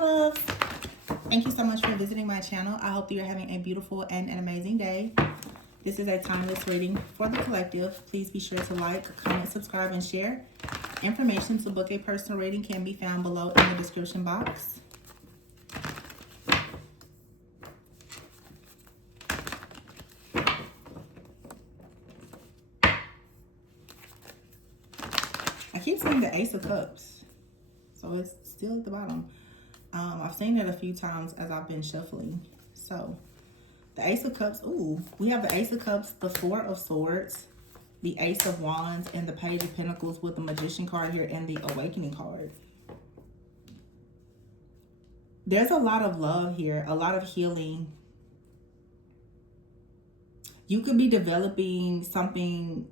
loves. Thank you so much for visiting my channel. I hope that you're having a beautiful and an amazing day. This is a timeless reading for the collective. Please be sure to like, comment, subscribe, and share. Information to book a personal reading can be found below in the description box. I keep seeing the Ace of Cups, so it's still at the bottom. I've seen it a few times as I've been shuffling. So the Ace of Cups, ooh, we have the Ace of Cups, the Four of Swords, the Ace of Wands, and the Page of Pentacles with the Magician card here and the Awakening card. There's a lot of love here, a lot of healing. You could be developing something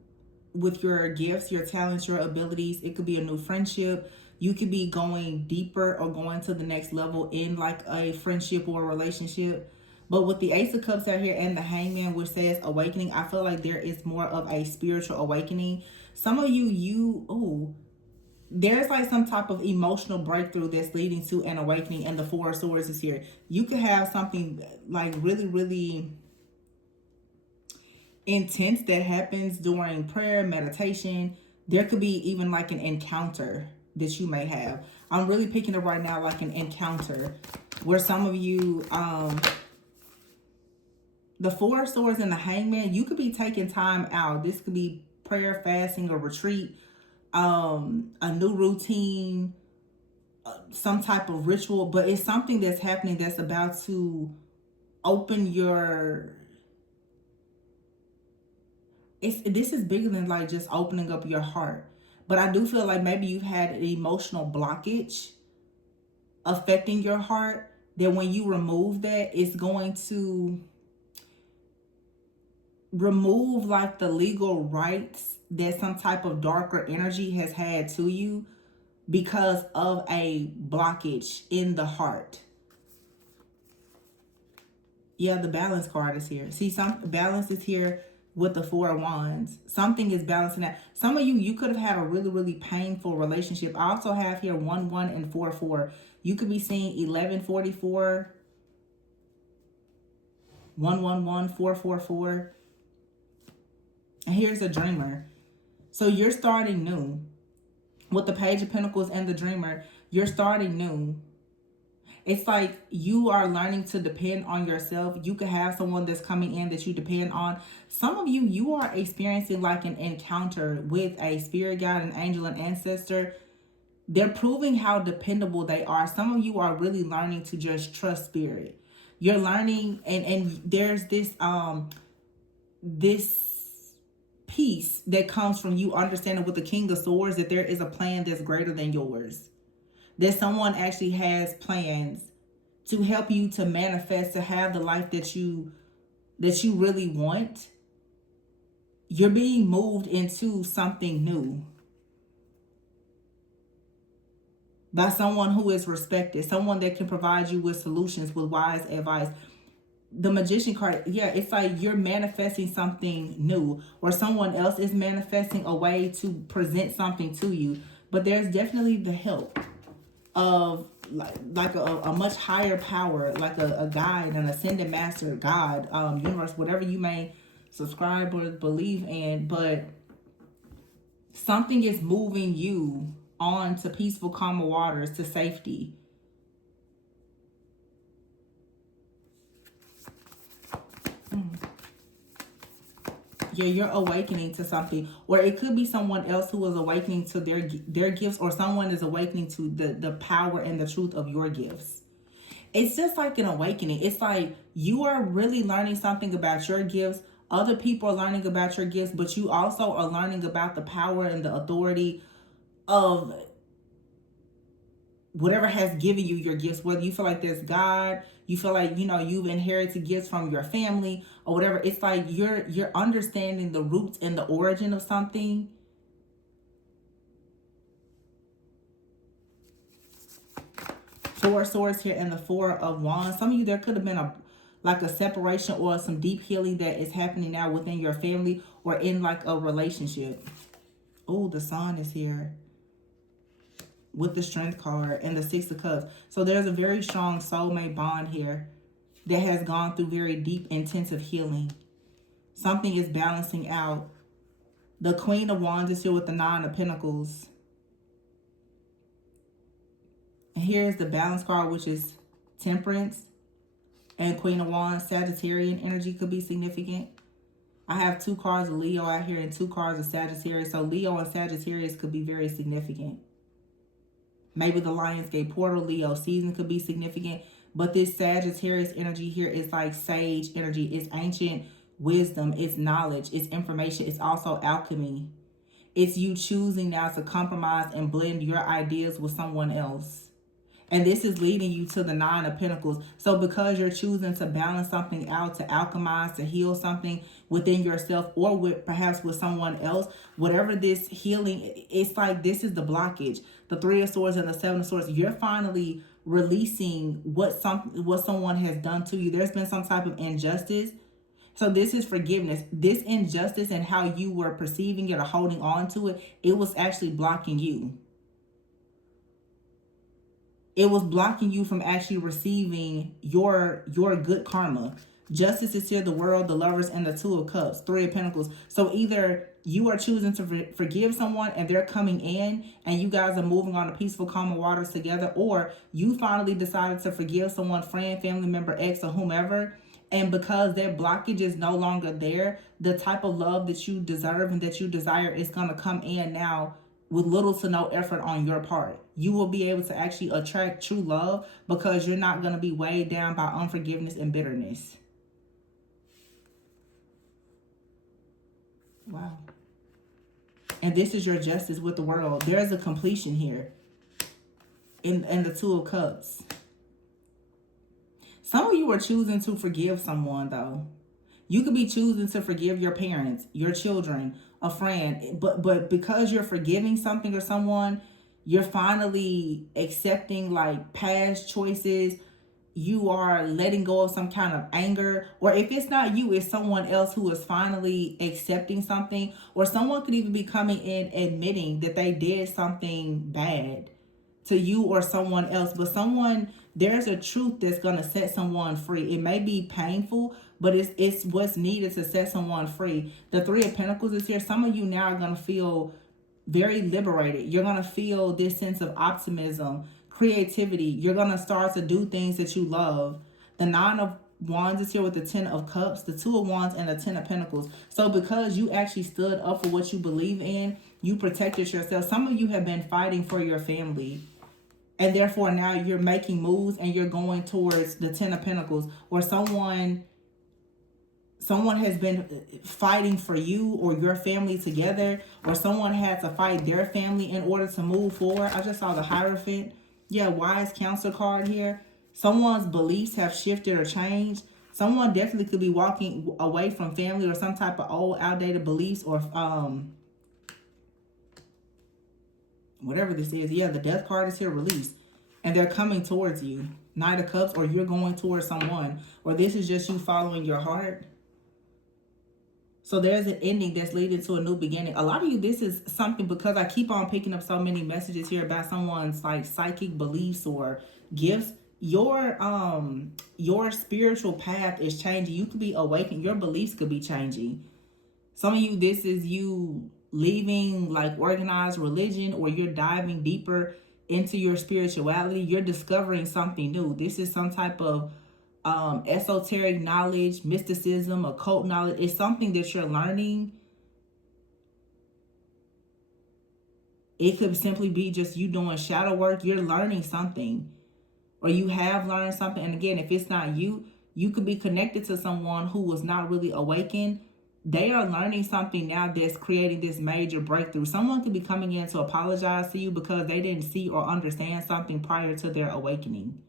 with your gifts, your talents, your abilities. It could be a new friendship. You could be going deeper or going to the next level in like a friendship or a relationship. But with the Ace of Cups out here and the Hangman, which says awakening, I feel like there is more of a spiritual awakening. Some of you, there's like some type of emotional breakthrough that's leading to an awakening, and the Four of Swords is here. You could have something like really, really intense that happens during prayer, meditation. There could be even like an encounter that you may have. I'm really picking up right now like an encounter where some of you, the Four of Swords and the Hangman, you could be taking time out. This could be prayer, fasting, or retreat, a new routine, some type of ritual, but it's something that's happening that's about to open your... This is bigger than like just opening up your heart. But I do feel like maybe you've had an emotional blockage affecting your heart, that when you remove that, it's going to remove like the legal rights that some type of darker energy has had to you because of a blockage in the heart. Yeah, the Balance card is here. See, some balance is here with the Four of Wands. Something is balancing that. Some of you could have had a really, really painful relationship. I also have here 1, 1, and 4, 4. You could be seeing 11, 44, 1, 1, 1, 4, 4, 4. And here's a Dreamer. So you're starting new. With the Page of Pentacles and the Dreamer, you're starting new. It's like you are learning to depend on yourself. You could have someone that's coming in that you depend on. Some of you are experiencing like an encounter with a spirit guide, an angel, an ancestor. They're proving how dependable they are. Some of you are really learning to just trust spirit. You're learning, and there's this this peace that comes from you understanding with the King of Swords that there is a plan that's greater than yours. That someone actually has plans to help you to manifest, to have the life that you really want. You're being moved into something new by someone who is respected, someone that can provide you with solutions, with wise advice. The Magician card, yeah, it's like you're manifesting something new, or someone else is manifesting a way to present something to you. But there's definitely the help of like a much higher power, like a guide, an ascended master, God, universe, whatever you may subscribe or believe in. But something is moving you on to peaceful, calmer waters, to safety. Yeah, you're awakening to something, or it could be someone else who is awakening to their gifts, or someone is awakening to the power and the truth of your gifts. It's just like an awakening. It's like you are really learning something about your gifts. Other people are learning about your gifts, but you also are learning about the power and the authority of whatever has given you your gifts, whether you feel like there's God, you feel like, you've inherited gifts from your family or whatever. It's like you're understanding the roots and the origin of something. Four of Swords here and the Four of Wands. Some of you, there could have been a separation or some deep healing that is happening now within your family or in like a relationship. Oh, the Sun is here. with the Strength card and the Six of Cups. So there's a very strong soulmate bond here that has gone through very deep, intensive healing. Something is balancing out. The Queen of Wands is here with the Nine of Pentacles. And here's the balance card, which is Temperance. And Queen of Wands, Sagittarian energy could be significant. I have 2 cards of Leo out here and 2 cards of Sagittarius. So Leo and Sagittarius could be very significant. Maybe the Lionsgate portal, Leo season could be significant. But this Sagittarius energy here is like sage energy. It's ancient wisdom. It's knowledge. It's information. It's also alchemy. It's you choosing now to compromise and blend your ideas with someone else. And this is leading you to the Nine of Pentacles. So because you're choosing to balance something out, to alchemize, to heal something within yourself or with perhaps with someone else, whatever this healing, it's like this is the blockage. The Three of Swords and the Seven of Swords, you're finally releasing what someone has done to you. There's been some type of injustice. So this is forgiveness. This injustice and how you were perceiving it or holding on to it, it was actually blocking you. It was blocking you from actually receiving your good karma. Justice is here, the World, the Lovers, and the Two of Cups, Three of Pentacles. So either you are choosing to forgive someone and they're coming in and you guys are moving on to peaceful, calm waters together, or you finally decided to forgive someone, friend, family member, ex, or whomever, and because their blockage is no longer there, the type of love that you deserve and that you desire is going to come in now with little to no effort on your part. You will be able to actually attract true love because you're not going to be weighed down by unforgiveness and bitterness. Wow. And this is your justice with the World. There's a completion here in the Two of Cups. Some of you are choosing to forgive someone, though. You could be choosing to forgive your parents, your children, a friend, but because you're forgiving something or someone, you're finally accepting like past choices. You are letting go of some kind of anger, or if it's not you, it's someone else who is finally accepting something, or someone could even be coming in admitting that they did something bad to you or someone else. But there's a truth that's going to set someone free. It may be painful, but it's what's needed to set someone free. The Three of Pentacles is here. Some of you now are going to feel very liberated. You're going to feel this sense of optimism, creativity. You're going to start to do things that you love. The Nine of Wands is here with the Ten of Cups, the Two of Wands, and the Ten of Pentacles. So because you actually stood up for what you believe in, you protected yourself. Some of you have been fighting for your family, and therefore now you're making moves and you're going towards the Ten of Pentacles, or someone has been fighting for you or your family together, or someone had to fight their family in order to move forward. I just saw the Hierophant. Yeah, Wise Counsel card here. Someone's beliefs have shifted or changed. Someone definitely could be walking away from family or some type of old outdated beliefs, or whatever this is. Yeah, the Death card is here, release. And they're coming towards you. Knight of Cups, or you're going towards someone. Or this is just you following your heart. So there's an ending that's leading to a new beginning. A lot of you, this is something, because I keep on picking up so many messages here about someone's like psychic beliefs or gifts. Your spiritual path is changing. You could be awakened. Your beliefs could be changing. Some of you, this is you leaving like organized religion, or you're diving deeper into your spirituality. You're discovering something new. This is some type of esoteric knowledge, mysticism, occult knowledge. It's something that you're learning. It could simply be just you doing shadow work. You're learning something, or you have learned something. And again, if it's not you, you could be connected to someone who was not really awakened. They are learning something now that's creating this major breakthrough. Someone could be coming in to apologize to you because they didn't see or understand something prior to their awakening.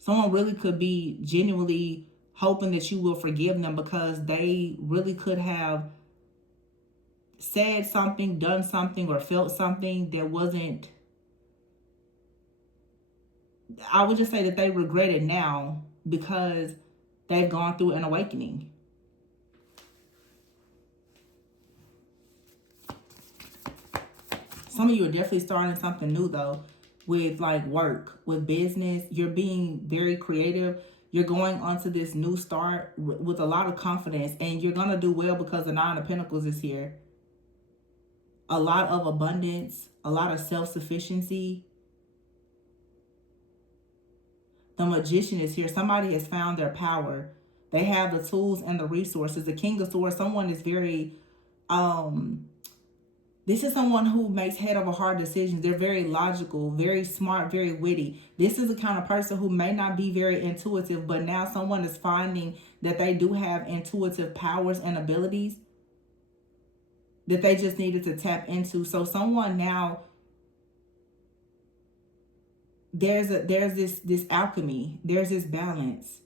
Someone really could be genuinely hoping that you will forgive them because they really could have said something, done something, or felt something that wasn't. I would just say that they regret it now because they've gone through an awakening. Some of you are definitely starting something new though, with like work, with business. You're being very creative. You're going onto this new start with a lot of confidence, and you're going to do well because the Nine of Pentacles is here. A lot of abundance, a lot of self-sufficiency. The Magician is here. Somebody has found their power. They have the tools and the resources. The King of Swords, someone is very, this is someone who makes head over heart decisions. They're very logical, very smart, very witty. This is the kind of person who may not be very intuitive, but now someone is finding that they do have intuitive powers and abilities that they just needed to tap into. So someone now, there's this alchemy, there's this balance.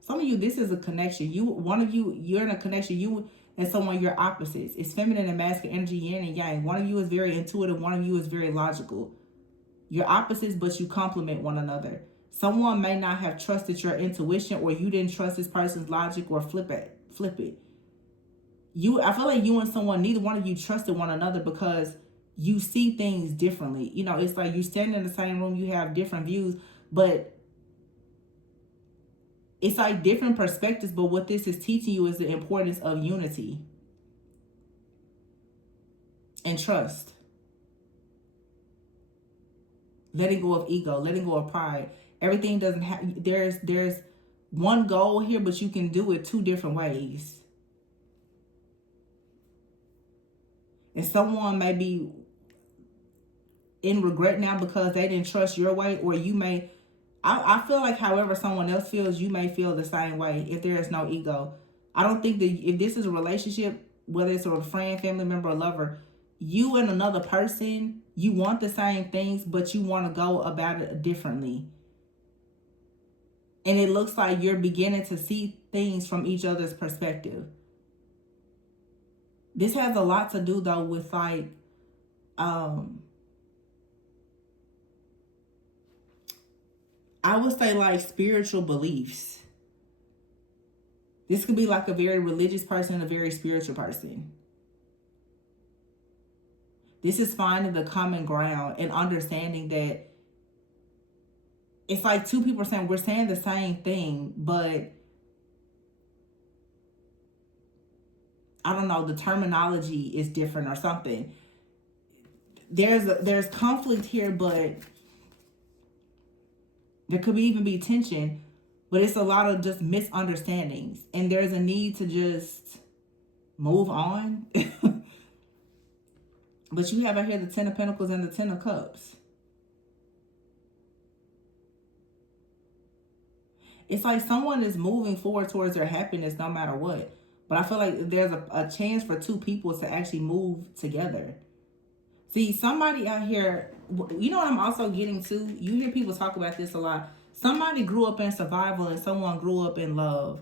Some of you, this is a connection. You're in a connection. You and someone, you're opposites. It's feminine and masculine energy, yin and yang. One of you is very intuitive. One of you is very logical. You're opposites, but you complement one another. Someone may not have trusted your intuition, or you didn't trust this person's logic, or flip it. I feel like you and someone, neither one of you trusted one another because you see things differently. You know, it's like you stand in the same room, you have different views, but it's like different perspectives. But what this is teaching you is the importance of unity and trust. Letting go of ego, letting go of pride. Everything doesn't have, there's one goal here, but you can do it two different ways. And someone may be in regret now because they didn't trust your way, or you may, I feel like however someone else feels, you may feel the same way if there is no ego. I don't think that if this is a relationship, whether it's a friend, family member, or lover, you and another person, you want the same things, but you want to go about it differently. And it looks like you're beginning to see things from each other's perspective. This has a lot to do though with like, I would say like spiritual beliefs. This could be like a very religious person and a very spiritual person. This is finding the common ground and understanding that it's like two people saying we're saying the same thing, but I don't know, the terminology is different or something. There's conflict here, but there could even be tension, but it's a lot of just misunderstandings, and there's a need to just move on. But you have out here the Ten of Pentacles and the Ten of Cups. It's like someone is moving forward towards their happiness no matter what. But I feel like there's a chance for two people to actually move together. See, somebody out here, you know what I'm also getting to? You hear people talk about this a lot. Somebody grew up in survival and someone grew up in love.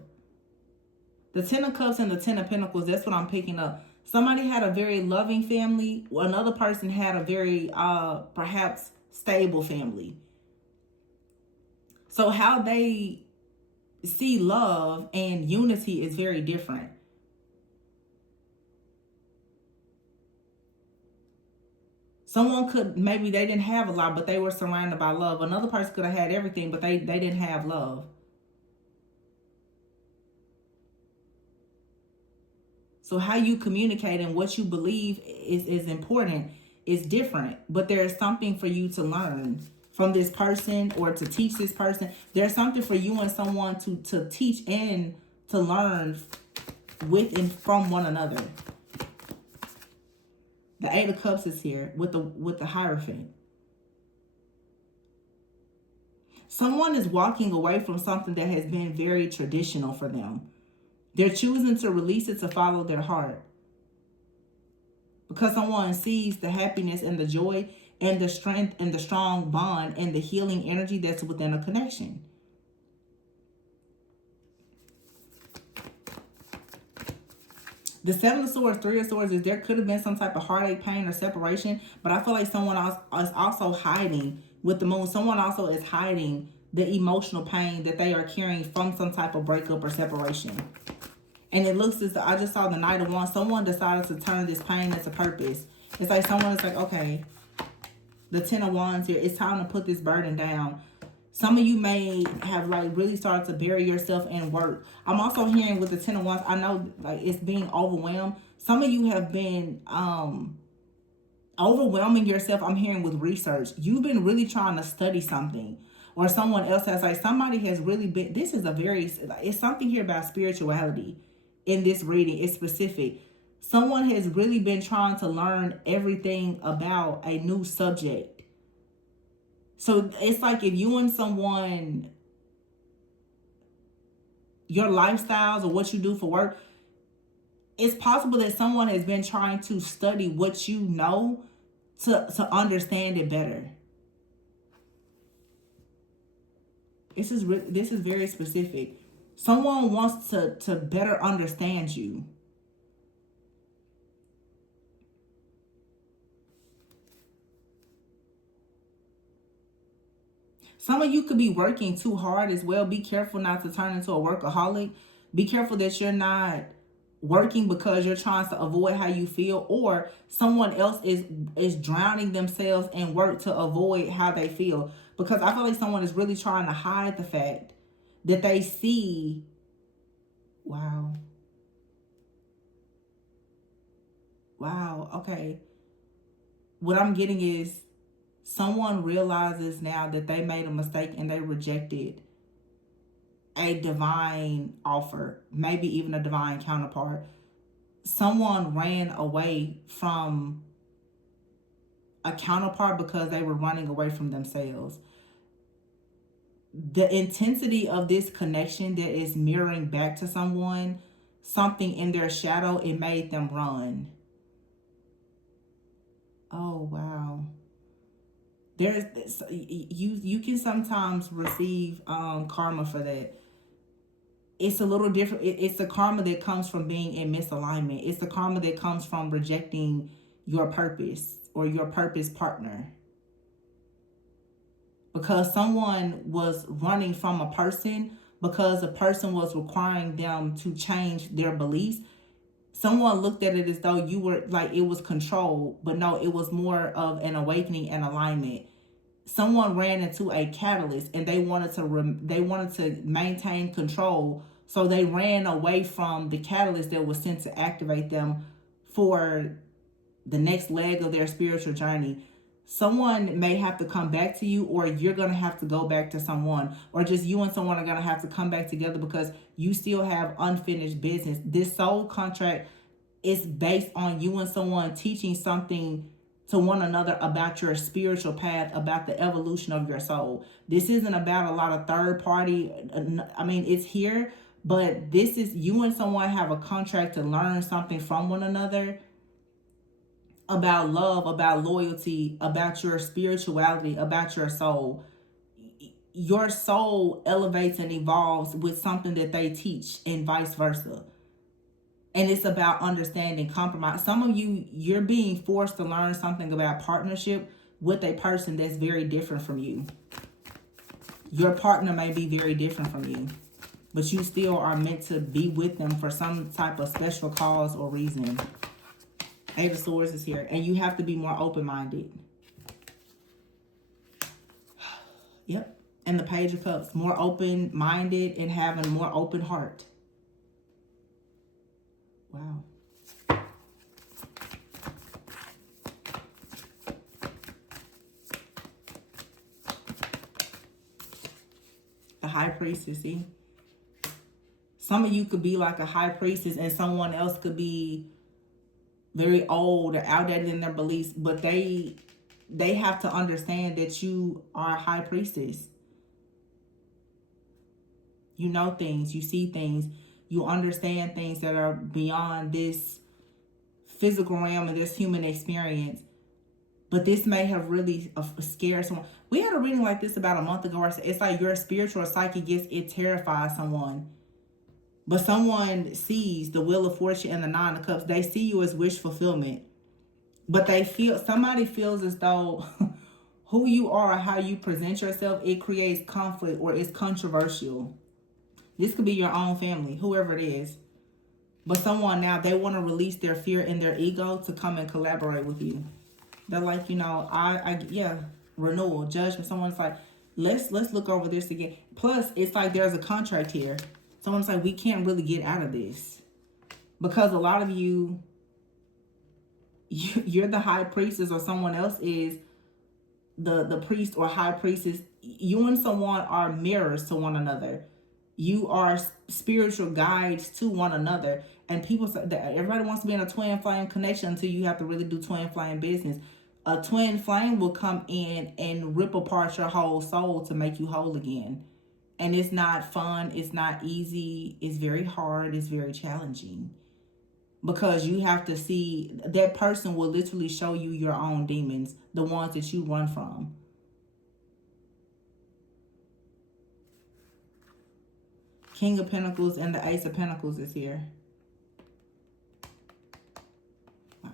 The Ten of Cups and the Ten of Pentacles, that's what I'm picking up. Somebody had a very loving family. Another person had a very, perhaps, stable family. So how they see love and unity is very different. Someone could, maybe they didn't have a lot, but they were surrounded by love. Another person could have had everything, but they didn't have love. So how you communicate and what you believe is important, is different. But there is something for you to learn from this person, or to teach this person. There's something for you and someone to teach and to learn with and from one another. The Eight of Cups is here with the Hierophant. Someone is walking away from something that has been very traditional for them. They're choosing to release it to follow their heart. Because someone sees the happiness and the joy and the strength and the strong bond and the healing energy that's within a connection. The Seven of Swords, Three of Swords, is there could have been some type of heartache, pain, or separation. But I feel like someone else is also hiding with the Moon. Someone also is hiding the emotional pain that they are carrying from some type of breakup or separation. And it looks as though, I just saw the Knight of Wands. Someone decided to turn this pain into purpose. It's like someone is like, okay, the Ten of Wands here, it's time to put this burden down. Some of you may have like really started to bury yourself in work. I'm also hearing with the Ten of Wands, I know like it's being overwhelmed. Some of you have been overwhelming yourself. I'm hearing with research. You've been really trying to study something. Or someone else has, like somebody has really been, this is a very, it's something here about spirituality in this reading. It's specific. Someone has really been trying to learn everything about a new subject. So it's like if you and someone, your lifestyles or what you do for work, it's possible that someone has been trying to study what you know to understand it better. This is very specific. Someone wants to better understand you. Some of you could be working too hard as well. Be careful not to turn into a workaholic. Be careful that you're not working because you're trying to avoid how you feel, or someone else is drowning themselves in work to avoid how they feel. Because I feel like someone is really trying to hide the fact that they see, wow, okay. What I'm getting is someone realizes now that they made a mistake and they rejected a divine offer, maybe even a divine counterpart. Someone ran away from a counterpart because they were running away from themselves. The intensity of this connection that is mirroring back to someone, something in their shadow, it made them run. Oh, wow. There's this, you can sometimes receive karma for that. It's a little different. It's the karma that comes from being in misalignment. It's the karma that comes from rejecting your purpose or your purpose partner. Because someone was running from a person because a person was requiring them to change their beliefs. Someone looked at it as though you were like it was control, but no, it was more of an awakening and alignment. Someone ran into a catalyst and they wanted to maintain control, so they ran away from the catalyst that was sent to activate them for the next leg of their spiritual journey. Someone may have to come back to you, or you're going to have to go back to someone, or just you and someone are going to have to come back together because you still have unfinished business. This soul contract is based on you and someone teaching something to one another about your spiritual path, about the evolution of your soul. This isn't about a lot of third party. I mean, it's here, but this is you and someone have a contract to learn something from one another about love, about loyalty, about your spirituality, about your soul. Your soul elevates and evolves with something that they teach, and vice versa. And it's about understanding compromise. Some of you, you're being forced to learn something about partnership with a person that's very different from you. Your partner may be very different from you, but you still are meant to be with them for some type of special cause or reason. Eight of Swords is here, and you have to be more open-minded. Yep. And the Page of Cups, more open-minded and having a more open heart. Wow. The High Priestess, see? Some of you could be like a High Priestess, and someone else could be very old or outdated in their beliefs, but they have to understand that you are a High Priestess. You know things, you see things, you understand things that are beyond this physical realm and this human experience. But this may have really scared someone. We had a reading like this about a month ago. It's like your spiritual psyche it terrifies someone. But someone sees the Wheel of Fortune and the Nine of Cups. They see you as wish fulfillment. But somebody feels as though who you are or how you present yourself, it creates conflict or it's controversial. This could be your own family, whoever it is. But someone now, they want to release their fear and their ego to come and collaborate with you. They're like, yeah, renewal, judgment. Someone's like, let's look over this again. Plus, it's like there's a contract here. Someone's like, we can't really get out of this because a lot of you're the high priestess, or someone else is the priest or high priestess. You and someone are mirrors to one another. You are spiritual guides to one another. And people say that everybody wants to be in a twin flame connection until you have to really do twin flame business. A twin flame will come in and rip apart your whole soul to make you whole again. And it's not fun. It's not easy. It's very hard. It's very challenging. Because you have to see, that person will literally show you your own demons, the ones that you run from. King of Pentacles and the Ace of Pentacles is here. Wow.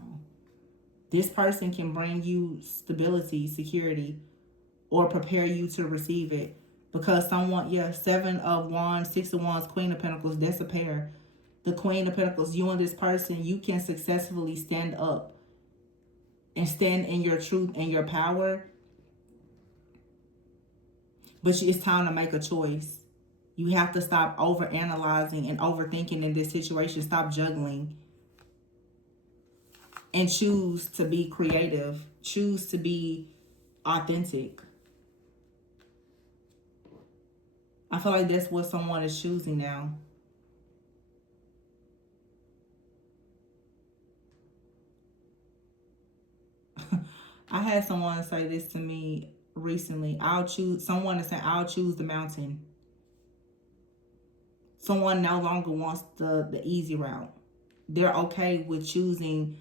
This person can bring you stability, security, or prepare you to receive it. Because someone, Seven of Wands, Six of Wands, Queen of Pentacles, that's a pair. The Queen of Pentacles, you and this person, you can successfully stand up and stand in your truth and your power. But it's time to make a choice. You have to stop overanalyzing and overthinking in this situation. Stop juggling. And choose to be creative. Choose to be authentic. I feel like that's what someone is choosing now. I had someone say this to me recently. Someone is saying, I'll choose the mountain. Someone no longer wants the easy route. They're okay with choosing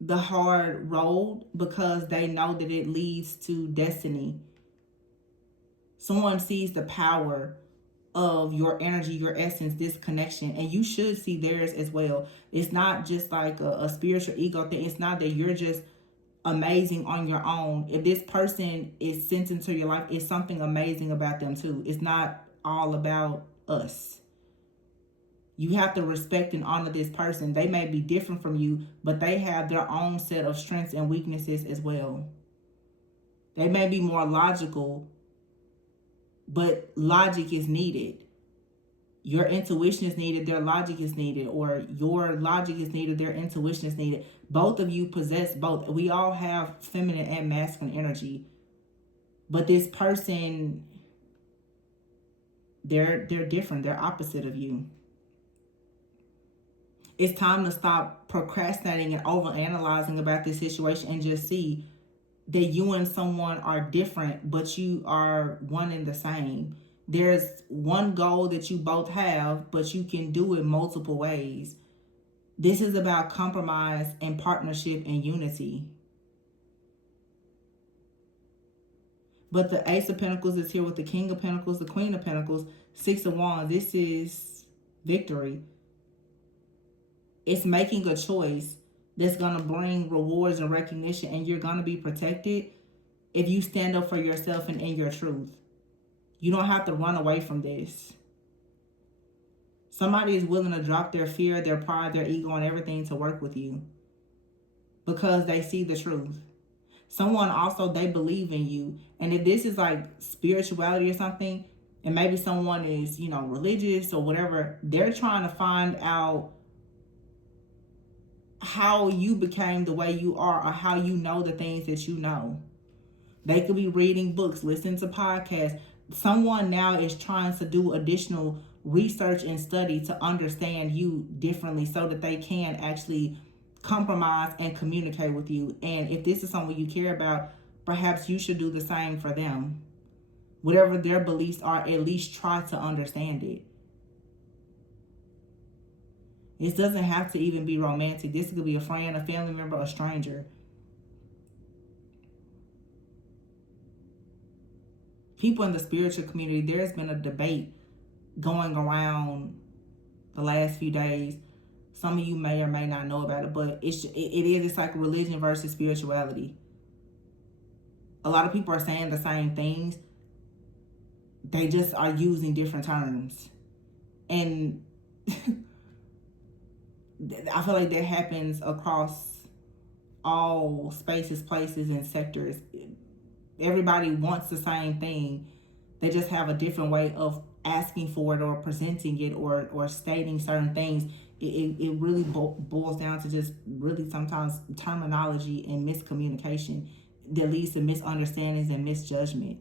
the hard road because they know that it leads to destiny. Someone sees the power of your energy, your essence, this connection, and you should see theirs as well. It's not just like a spiritual ego thing. It's not that you're just amazing on your own. If this person is sent into your life, it's something amazing about them too. It's not all about us. You have to respect and honor this person. They may be different from you, but they have their own set of strengths and weaknesses as well. They may be more logical, but logic is needed. Your intuition is needed, their logic is needed, or your logic is needed, their intuition is needed. Both of you possess both. We all have feminine and masculine energy. But this person, they're different. They're opposite of you. It's time to stop procrastinating and overanalyzing about this situation and just see that you and someone are different, but you are one and the same. There's one goal that you both have, but you can do it multiple ways. This is about compromise and partnership and unity. But the Ace of Pentacles is here with the King of Pentacles, the Queen of Pentacles, Six of Wands. This is victory. It's making a choice that's going to bring rewards and recognition, and you're going to be protected if you stand up for yourself and in your truth. You don't have to run away from this. Somebody is willing to drop their fear, their pride, their ego, and everything to work with you because they see the truth. Someone also, they believe in you. And if this is like spirituality or something, and maybe someone is, religious or whatever, they're trying to find out how you became the way you are, or how you know the things that you know. They could be reading books, listening to podcasts. Someone now is trying to do additional research and study to understand you differently so that they can actually compromise and communicate with you. And if this is someone you care about, perhaps you should do the same for them. Whatever their beliefs are, at least try to understand it. It doesn't have to even be romantic. This could be a friend, a family member, a stranger. People in the spiritual community, there's been a debate going around the last few days. Some of you may or may not know about it, but it's like religion versus spirituality. A lot of people are saying the same things. They just are using different terms. And I feel like that happens across all spaces, places, and sectors. Everybody wants the same thing. They just have a different way of asking for it or presenting it or stating certain things. It really boils down to just really sometimes terminology and miscommunication that leads to misunderstandings and misjudgment.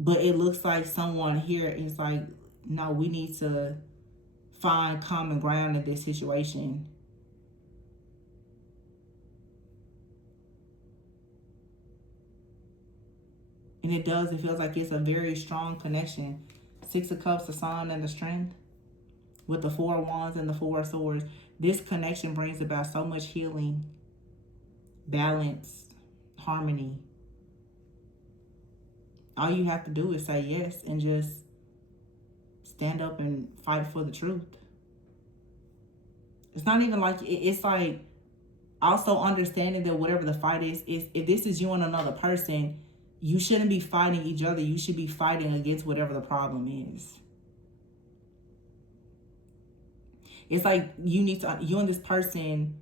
But it looks like someone here is like, no, we need to find common ground in this situation. And it does. It feels like it's a very strong connection. 6 of Cups, the Sun, and the Strength, with the 4 of Wands and the 4 of Swords. This connection brings about so much healing, balance, harmony. All you have to do is say yes and just stand up and fight for the truth. It's not even like, it's like also understanding that whatever the fight is if this is you and another person, you shouldn't be fighting each other. You should be fighting against whatever the problem is. It's like you and this person,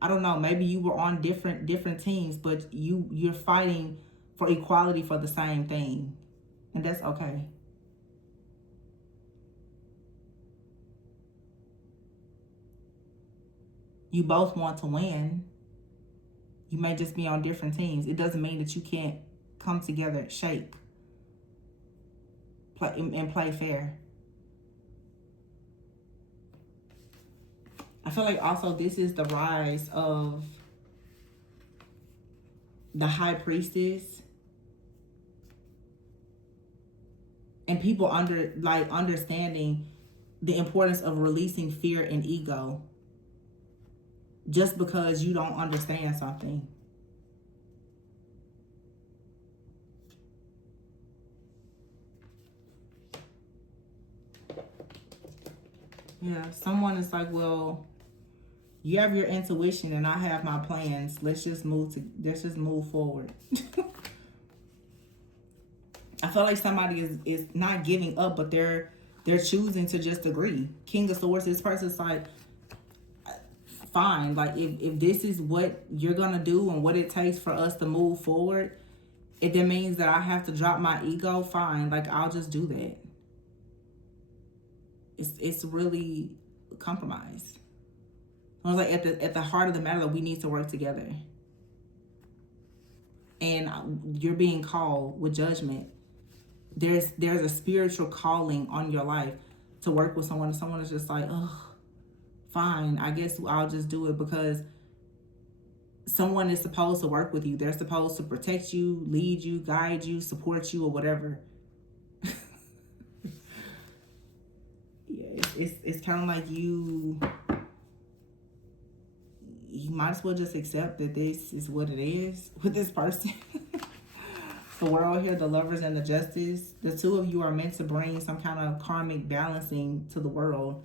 I don't know, maybe you were on different teams, but you're fighting for equality for the same thing. And that's okay. You both want to win. You may just be on different teams. It doesn't mean that you can't come together, shake, play, and play fair. I feel like also this is the rise of the High Priestess. And people understanding the importance of releasing fear and ego just because you don't understand something. Yeah, someone is like, well, you have your intuition and I have my plans. Let's just move forward. I feel like somebody is not giving up, but they're choosing to just agree. King of Swords, this person's like, fine, like if this is what you're gonna do and what it takes for us to move forward, if that means that I have to drop my ego, fine, like I'll just do that. It's really a compromise. I was like, at the heart of the matter, that we need to work together. And you're being called with judgment. There's a spiritual calling on your life to work with someone. Someone is just like, oh, fine, I guess I'll just do it, because someone is supposed to work with you. They're supposed to protect you, lead you, guide you, support you, or whatever. Yeah, it's kind of like you might as well just accept that this is what it is with this person. The World here, the Lovers and the Justice. The two of you are meant to bring some kind of karmic balancing to the world.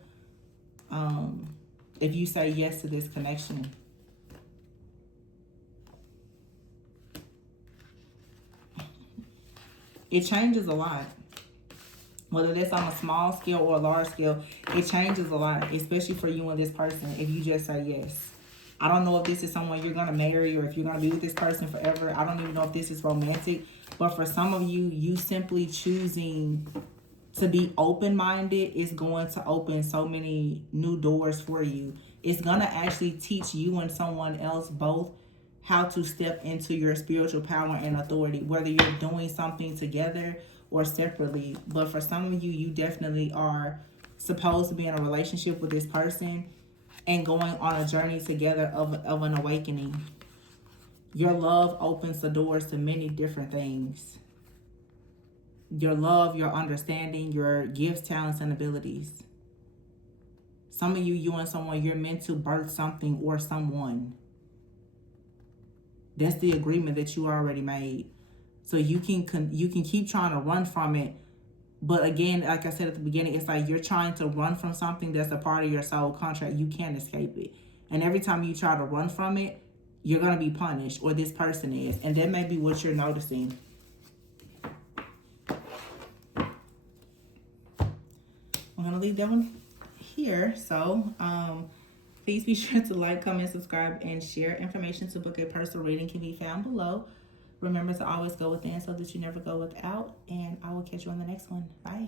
If you say yes to this connection. It changes a lot. Whether that's on a small scale or a large scale, it changes a lot, especially for you and this person, if you just say yes. I don't know if this is someone you're going to marry or if you're going to be with this person forever. I don't even know if this is romantic. But for some of you, you simply choosing to be open-minded is going to open so many new doors for you. It's going to actually teach you and someone else both how to step into your spiritual power and authority, whether you're doing something together or separately. But for some of you, you definitely are supposed to be in a relationship with this person and going on a journey together of an awakening. Your love opens the doors to many different things. Your love, your understanding, your gifts, talents, and abilities. Some of you and someone, you're meant to birth something or someone. That's the agreement that you already made. So you can keep trying to run from it. But again, like I said at the beginning, it's like you're trying to run from something that's a part of your soul contract. You can't escape it. And every time you try to run from it, you're going to be punished, or this person is. And that may be what you're noticing. gonna leave that one here. So please be sure to like, comment, subscribe, and share. Information to book a personal reading can be found below. Remember to always go within so that you never go without. And I will catch you on the next one. Bye.